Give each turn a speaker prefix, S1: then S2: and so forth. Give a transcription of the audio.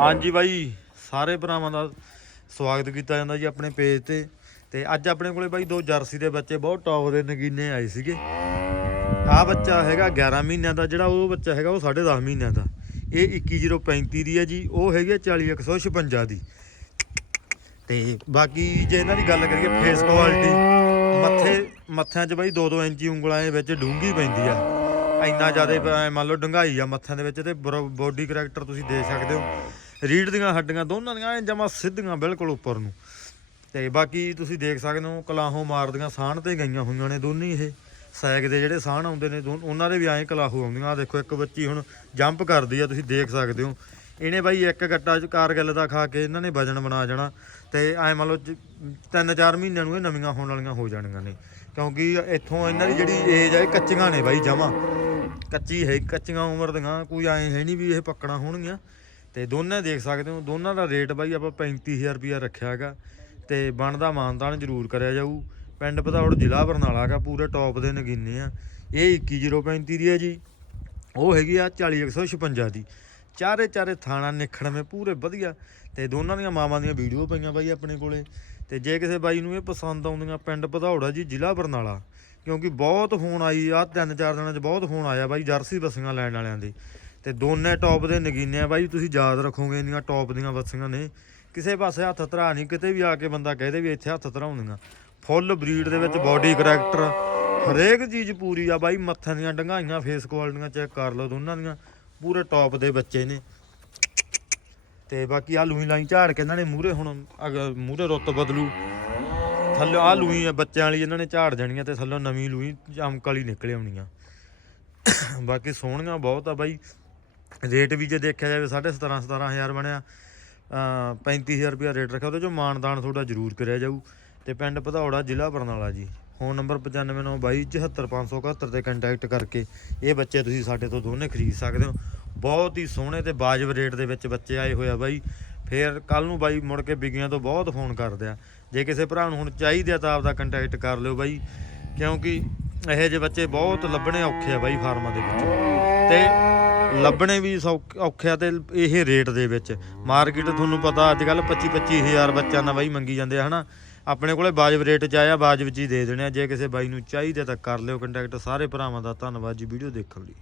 S1: ਹਾਂਜੀ ਬਾਈ, ਸਾਰੇ ਭਰਾਵਾਂ ਦਾ ਸਵਾਗਤ ਕੀਤਾ ਜਾਂਦਾ ਜੀ ਆਪਣੇ ਪੇਜ ਤੇ। ਤੇ ਅੱਜ ਆਪਣੇ ਕੋਲੇ ਬਾਈ ਦੋ ਜਰਸੀ ਦੇ ਬੱਚੇ, ਬਹੁਤ ਟੌਪ ਦੇ ਨਗੀਨੇ ਆਏ ਸੀਗੇ। ਆਹ ਬੱਚਾ ਹੈਗਾ 11 ਮਹੀਨਿਆਂ ਦਾ, ਜਿਹੜਾ ਉਹ ਬੱਚਾ ਹੈਗਾ ਉਹ 10.5 ਮਹੀਨਿਆਂ ਦਾ। ਇਹ 21035 ਦੀ ਹੈ ਜੀ, ਉਹ ਹੈਗੀ ਹੈ 40156 ਦੀ। ਤੇ ਬਾਕੀ ਜੇ ਇਹਨਾਂ ਦੀ ਗੱਲ ਕਰੀਏ ਫੇਸ ਕੁਆਲਿਟੀ ਮੱਥੇ, ਮੱਥਿਆਂ 'ਚ ਬਾਈ 2-2 ਇੰਚੀ ਉਂਗਲਾਂ ਦੇ ਵਿੱਚ ਡੂੰਗੀ ਪੈਂਦੀ ਆ। ਇੰਨਾ ਜ਼ਿਆਦਾ ਮੰਨ ਲਓ ਡੰਗਾਈ ਆ ਮੱਥਿਆਂ ਦੇ ਵਿੱਚ ਤੇ ਬੋਡੀ ਕਰੈਕਟਰ ਤੁਸੀਂ ਦੇਖ ਸਕਦੇ ਹੋ। ਰੀੜ ਦੀਆਂ ਹੱਡੀਆਂ ਦੋਨਾਂ ਦੀਆਂ ਐਂ ਜਮਾ ਸਿੱਧੀਆਂ ਬਿਲਕੁਲ ਉੱਪਰ ਨੂੰ। ਤੇ ਬਾਕੀ ਤੁਸੀਂ ਦੇਖ ਸਕਦੇ ਹੋ ਕਲਾਹੋਂ ਮਾਰਦੀਆਂ ਸਾਹਣ ਤੇ ਗਈਆਂ ਹੋਈਆਂ ਨੇ ਦੋਨੇ ਇਹ। ਸੈਕ ਦੇ ਜਿਹੜੇ ਸਾਹਣ ਆਉਂਦੇ ਨੇ ਦੋ- ਉਹਨਾਂ ਦੇ ਵੀ ਐਂ ਕਲਾਹੋ ਆਉਂਦੀਆਂ। ਆ ਦੇਖੋ, ਇੱਕ ਬੱਚੀ ਹੁਣ ਜੰਪ ਕਰਦੀ ਆ, ਤੁਸੀਂ ਦੇਖ ਸਕਦੇ ਹੋ। ਇਹਨੇ ਬਾਈ ਇੱਕ ਗੱਟਾ ਚ ਕਾਰਗਿਲ ਦਾ ਖਾ ਕੇ ਇਹਨਾਂ ਨੇ ਵਜਨ ਬਣਾ ਜਾਣਾ। ਤੇ ਐ ਮੰਨ ਲਓ ਜ- ਤਿੰਨ ਚਾਰ ਮਹੀਨਿਆਂ ਨੂੰ ਇਹ ਨਵੀਆਂ ਹੋਣ ਵਾਲੀਆਂ ਹੋ ਜਾਣੀਆਂ ਨੇ। ਕਿਉਂਕਿ ਇੱਥੋਂ ਇਹਨਾਂ ਦੀ ਜਿਹੜੀ ਏਜ ਆ, ਇਹ ਕੱਚੀਆਂ ਨੇ ਬਾਈ ਜਮਾ। ਕੱਚੀ ਹੈ, ਕੱਚੀਆਂ ਉਮਰ ਦੀਆਂ, ਕੋਈ ਐ ਹੈ ਨਹੀਂ ਵੀ ਇਹ ਪੱਕਣਾ ਹੋਣਗੀਆਂ। ਤੇ ਦੋਨੇ ਦੇਖ ਸਕਦੇ ਹੋ, ਦੋਨਾਂ ਦਾ ਰੇਟ ਬਾਈ ਆਪਾਂ 35000 ਰੁਪਿਆ ਰੱਖਿਆ ਹੈਗਾ ਤੇ ਬਣਦਾ ਮਾਨਤਾਨ ਜ਼ਰੂਰ ਕਰਿਆ ਜਾਊ। ਪਿੰਡ ਪਧੌੜ ਜ਼ਿਲ੍ਹਾ ਬਰਨਾਲਾ ਹੈਗਾ, ਪੂਰੇ ਟੌਪ ਦੇ ਨਗੀਨੇ ਆ। ਇਹ 21035 ਦੀ ਹੈ ਜੀ। ਉਹ ਹੈਗੀ ਆ 40156 ਦੀ। ਚਾਰੇ ਚਾਰੇ ਥਾਣਾ ਨਿਖੜਵੇਂ ਪੂਰੇ ਵਧੀਆ। ਤੇ ਦੋਨਾਂ ਦੀਆਂ ਮਾਵਾਂ ਦੀਆਂ ਵੀਡੀਓ ਪਈਆਂ ਬਾਈ ਆਪਣੇ ਕੋਲੇ। ਤੇ ਜੇ ਕਿਸੇ ਬਾਈ ਨੂੰ ਇਹ ਪਸੰਦ ਆਉਂਦੀਆਂ, ਪਿੰਡ ਪਧੌੜਾ ਜੀ, ਜ਼ਿਲ੍ਹਾ ਬਰਨਾਲਾ। ਕਿਉਂਕਿ ਬਹੁਤ ਫੋਨ ਆਈ ਆ ਤਿੰਨ ਚਾਰ ਦਿਨਾਂ 'ਚ ਬਹੁਤ ਫੋਨ ਆਇਆ ਬਾਈ, ਜਰਸੀ ਬੱਸੀਆਂ ਲੈਣ ਵਾਲਿਆਂ ਦੇ। ਤੇ ਦੋਨੇ ਟੌਪ ਦੇ ਨਗੀਨੇ ਆ ਬਾਈ, ਤੁਸੀਂ ਯਾਦ ਰੱਖੋਗੇ ਇੰਨੀਆਂ ਟੌਪ ਦੀਆਂ ਬੱਸੀਆਂ ਨੇ। ਕਿਸੇ ਪਾਸੇ ਹੱਥ ਧਰਾ ਨਹੀਂ, ਕਿਤੇ ਵੀ ਆ ਕੇ ਬੰਦਾ ਕਹਦੇ ਵੀ ਇੱਥੇ ਹੱਥ ਧਰਾਉਂਦੀਆਂ। ਫੁੱਲ ਬਰੀਡ ਦੇ ਵਿੱਚ ਬਾਡੀ ਕਰੈਕਟਰ ਹਰੇਕ ਚੀਜ਼ ਪੂਰੀ ਆ ਬਾਈ ਮੱਥਾਂ ਦੀਆਂ ਡੰਗਾਈਆਂ ਫੇਸ ਕੁਆਲਟੀਆਂ ਚੈੱਕ ਕਰ ਲਓ ਦੋਨਾਂ ਦੀਆਂ, ਪੂਰੇ ਟੌਪ ਦੇ ਬੱਚੇ ਨੇ। ਤੇ ਬਾਕੀ ਆ ਲੂਈ ਲਾਈ ਝਾੜ ਕੇ ਇਹਨਾਂ ਨੇ ਮੂਰੇ ਹੁਣ ਮੂਰੇ ਰੁੱਤ ਬਦਲੂ। ਥੱਲੇ ਆ ਲੂਈ ਆ, ਬੱਚਿਆਂ ਵਾਲੀ ਇਹਨਾਂ ਨੇ ਝਾੜ ਜਾਣੀਆਂ ਤੇ ਥੱਲੋਂ ਨਵੀਂ ਲੂਈ, ਚਮਕ ਵਾਲੀ ਨਿਕਲ ਆਉਣੀਆਂ। ਬਾਕੀ ਸੋਹਣੀਆਂ ਬਹੁਤ ਆ ਬਾਈ। ਰੇਟ ਵੀ ਜੇ ਦੇਖਿਆ ਜਾਵੇ 17.5 17000 ਬਣਿਆ ਅ 35000 ਰੁਪਿਆ ਰੇਟ ਰੱਖਿਆ, ਉਹਦੇ ਚੋਂ ਮਾਨਦਾਨ ਤੁਹਾਡਾ ਜ਼ਰੂਰ ਕਰਿਆ ਜਾਊ। ਤੇ ਪਿੰਡ ਭਦੌੜਾ ਜ਼ਿਲ੍ਹਾ ਬਰਨਾਲਾ ਜੀ। ਫੋਨ ਨੰਬਰ 9592274571 ਤੇ ਕੰਟੈਕਟ ਕਰਕੇ ਇਹ ਬੱਚੇ ਤੁਸੀਂ ਸਾਡੇ ਤੋਂ ਦੋਨੇ ਖਰੀਦ ਸਕਦੇ ਹੋ। ਬਹੁਤ ਹੀ ਸੋਹਣੇ ਤੇ ਵਾਜਬ ਰੇਟ ਦੇ ਵਿੱਚ ਬੱਚੇ ਆਏ ਹੋਏ ਆ ਬਾਈ। ਫੇਰ ਕੱਲ ਨੂੰ ਬਾਈ ਮੁੜ ਕੇ ਬਿਗੀਆਂ ਤੋਂ ਬਹੁਤ ਫੋਨ ਕਰਦੇ ਆ। ਜੇ ਕਿਸੇ ਭਰਾ ਨੂੰ ਹੁਣ ਚਾਹੀਦੇ ਆ ਤਾਂ ਆਪਦਾ ਕੰਟੈਕਟ ਕਰ ਲਿਓ ਬਾਈ, ਕਿਉਂਕਿ ਇਹੋ ਜਿਹੇ ਬੱਚੇ ਬਹੁਤ ਲੱਭਣੇ ਔਖੇ ਆ ਬਾਈ ਫਾਰਮਾਂ ਦੇ ਵਿੱਚ। ਤੇ ਲੱਭਣੇ ਵੀ ਸੌਖ- ਔਖੇ ਆ ਤੇ ਇਹ ਰੇਟ ਦੇ ਵਿੱਚ। ਮਾਰਕੀਟ ਤੁਹਾਨੂੰ ਪਤਾ ਅੱਜ ਕੱਲ 25 25000 ਬੱਚਿਆਂ ਨਾਲ ਬਾਈ ਮੰਗੀ ਜਾਂਦੇ ਆ, ਹਨਾ? ਆਪਣੇ ਕੋਲੇ ਵਾਜਬ ਰੇਟ ਚ ਆਇਆ, ਵਾਜਬ ਚ ਹੀ ਦੇ ਦੇਣੇ ਆ। ਜੇ ਕਿਸੇ ਬਾਈ ਨੂੰ ਚਾਹੀਦਾ ਤਾਂ ਕਰ ਲਿਓ ਕੰਟੈਕਟ ਸਾਰੇ ਭਰਾਵਾਂ ਦਾ ਧੰਨਵਾਦ ਜੀ, ਵੀਡੀਓ ਦੇਖਣ ਲਈ।